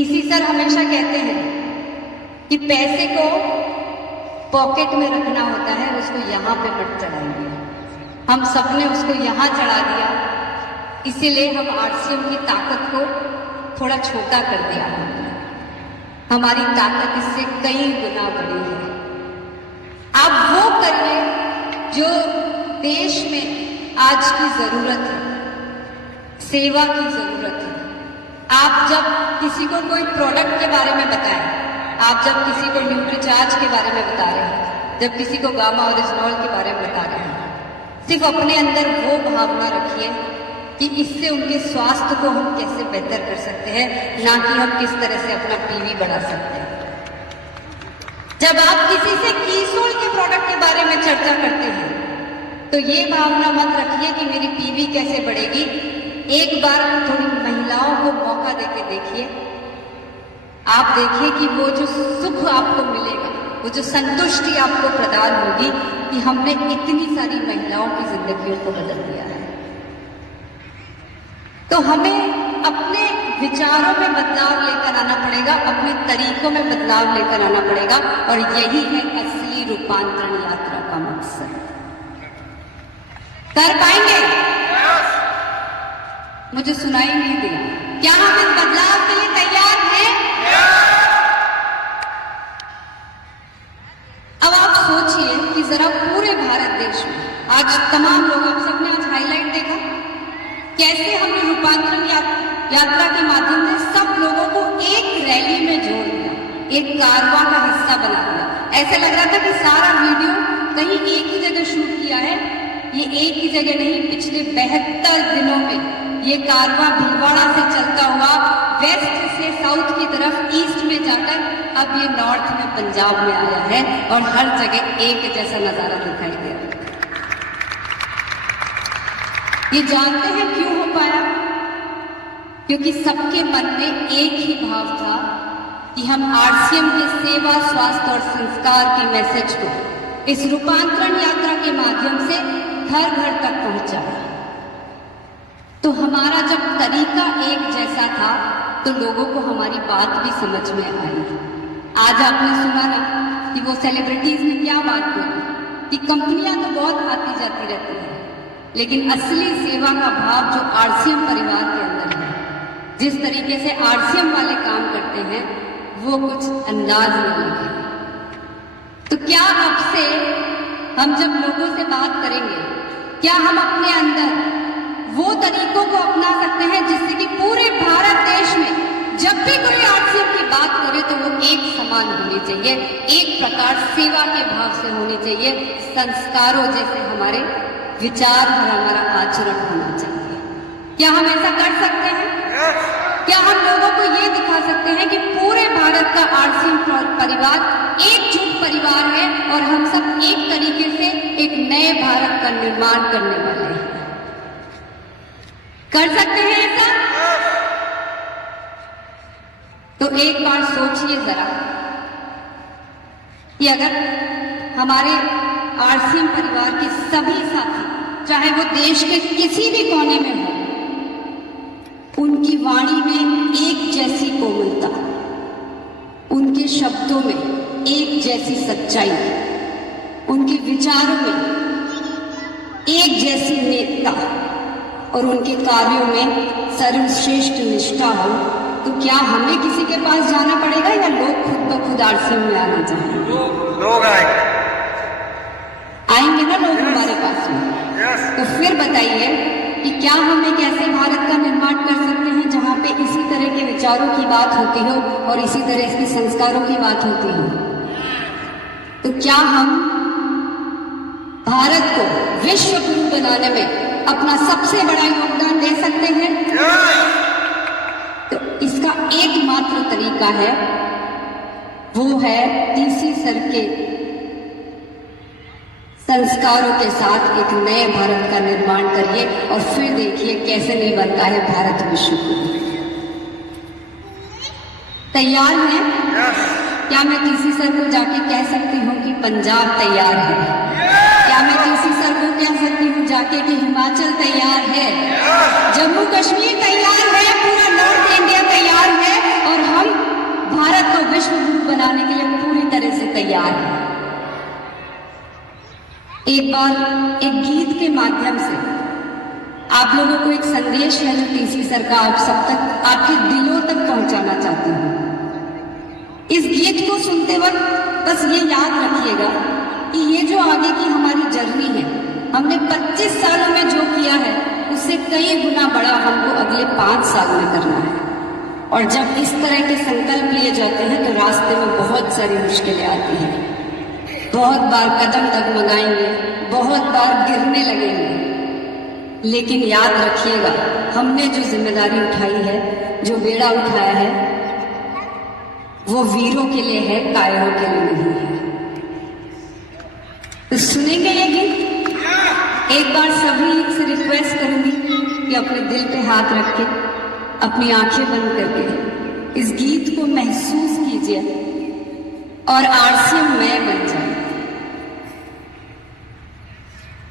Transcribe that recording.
TC sir हमेशा कहते हैं कि पैसे को पॉकेट में रखना होता है, उसको यहाँ पे मत चढ़ाइए। हम सबने उसको यहाँ चढ़ा दिया, इसीलिए हम आरसीएम की ताकत को थोड़ा छोटा कर दिया हमने। हमारी ताकत इससे कई गुना बड़ी है। आप वो करिए जो देश में आज की जरूरत है, सेवा की जरूरत है। आप जब किसी को कोई प्रोडक्ट के बारे में बताएं, आप जब किसी को न्यूट्रीचार्ज के बारे में बता रहे हैं, जब किसी को गामा ओरिजिनॉल के बारे में बता रहे हैं, सिर्फ अपने अंदर वो भावना रखिए कि इससे उनके स्वास्थ्य को हम कैसे बेहतर कर सकते हैं, ना कि हम किस तरह से अपना पीवी बढ़ा सकते हैं। जब आप किसी से कीसोल के प्रोडक्ट के बारे में चर्चा करते हैं तो ये भावना मत रखिए कि मेरी पीवी कैसे बढ़ेगी। एक बार थोड़ी महिलाओं को मौका देके देखिए, आप देखिए कि वो जो सुख आपको मिलेगा, वो जो संतुष्टि आपको प्रदान होगी कि हमने इतनी सारी महिलाओं की जिंदगियों को बदल दिया है। तो हमें अपने विचारों में बदलाव लेकर आना पड़ेगा, अपने तरीकों में बदलाव लेकर आना पड़ेगा, और यही है असली रूपांतरण यात्रा का मकसद। कर पाएंगे? मुझे सुनाई नहीं दिया। क्या हम इस बदलाव के लिए तैयार हैं? अब आप सोचिए कि जरा पूरे भारत देश में आज तमाम लोग, आप सबने आज हाईलाइट देखा कैसे हमने रूपांतरण यात्रा के माध्यम से सब लोगों को एक रैली में जोड़ दिया, एक कारवां का हिस्सा बना दिया। ऐसा लग रहा था कि सारा वीडियो कहीं एक ही जगह शूट किया है। ये एक ही जगह नहीं, पिछले 72 दिनों में ये कारवां भीलवाड़ा से चलता हुआ वेस्ट से साउथ की तरफ ईस्ट में जाकर अब ये नॉर्थ में पंजाब में आया है, और हर जगह एक जैसा नजारा दिखाई दे रहा है। ये जानते हैं क्यों हो पाया? क्योंकि सबके मन में एक ही भाव था कि हम आरसीएम के सेवा, स्वास्थ्य और संस्कार के मैसेज को इस रूपांतरण यात्रा के माध्यम से घर घर तक पहुंचाए। तो हमारा जब तरीका एक जैसा था तो लोगों को हमारी बात भी समझ में आई। आज आपने सुना ना कि वो सेलिब्रिटीज ने क्या बात बोली कि कंपनियां तो बहुत आती जाती रहती है, लेकिन असली सेवा का भाव जो आरसीएम परिवार के अंदर है, जिस तरीके से आरसीएम वाले काम करते हैं, वो कुछ अंदाज नहीं लगे। तो क्या अब से हम जब लोगों से बात करेंगे, क्या हम अपने अंदर वो तरीकों को अपना सकते हैं जिससे कि पूरे भारत देश में जब भी कोई आरसीएम की बात करे तो वो एक समान होनी चाहिए, एक प्रकार सेवा के भाव से होनी चाहिए, संस्कारों जैसे हमारे विचार और हमारा आचरण होना चाहिए। क्या हम ऐसा कर सकते हैं? क्या हम लोगों को ये दिखा सकते हैं कि पूरे भारत का आरसीएम परिवार एकजुट परिवार है और हम सब एक तरीके से एक नए भारत का निर्माण करने वाले हैं? कर सकते हैं ऐसा? तो एक बार सोचिए जरा कि अगर हमारे आरसीएम परिवार के सभी साथी, चाहे वो देश के किसी भी कोने में हो, उनकी वाणी में एक जैसी कोमलता, उनके शब्दों में एक जैसी सच्चाई, उनके विचारों में एक जैसी नेकता और उनके कार्यों में सर्वश्रेष्ठ निष्ठा हो, तो क्या हमें किसी के पास जाना पड़ेगा या लोग खुद ब खुद आरसीएम में आना चाहेंगे? लोग आएंगे ना लोग हमारे पास में। तो फिर बताइए कि क्या हम एक ऐसे भारत का निर्माण कर सकते हैं जहां पे इसी तरह के विचारों की बात होती हो और इसी तरह के संस्कारों की बात होती हो? तो क्या हम भारत को विश्व गुरु बनाने में अपना सबसे बड़ा योगदान दे सकते हैं? तो इसका एकमात्र तरीका है, वो है टीसी सर के संस्कारों के साथ एक नए भारत का निर्माण करिए, और फिर देखिए कैसे नहीं बनता है भारत विश्व गुरु। तैयार हैं? क्या मैं टीसी सर को जाके कह सकती हूँ कि पंजाब तैयार है? क्या मैं टीसी सर को कह सकती हूँ जाके कि हिमाचल तैयार है, जम्मू कश्मीर तैयार है, पूरा नॉर्थ इंडिया तैयार है, और हम तैयार है। एक बार एक गीत के माध्यम से आप लोगों को एक संदेश है जो टीसी सरकार आप सब तक, आपके दिलों तक पहुंचाना चाहती हूँ। इस गीत को सुनते वक्त बस ये याद रखिएगा कि ये जो आगे की हमारी जर्नी है, हमने 25 सालों में जो किया है उससे कई गुना बड़ा हमको अगले 5 साल में करना है। और जब इस तरह के संकल्प लिए जाते हैं तो रास्ते में बहुत सारी मुश्किलें आती हैं, बहुत बार कदम डगमगाएंगे, बहुत बार गिरने लगेंगे, लेकिन याद रखिएगा हमने जो जिम्मेदारी उठाई है, जो बेड़ा उठाया है, वो वीरों के लिए है, कायरों के लिए नहीं है। तो सुनेंगे ये गीत? एक बार सभी से रिक्वेस्ट करूंगी कि अपने दिल पे हाथ रख के, अपनी आंखें बंद करके इस गीत को महसूस कीजिए और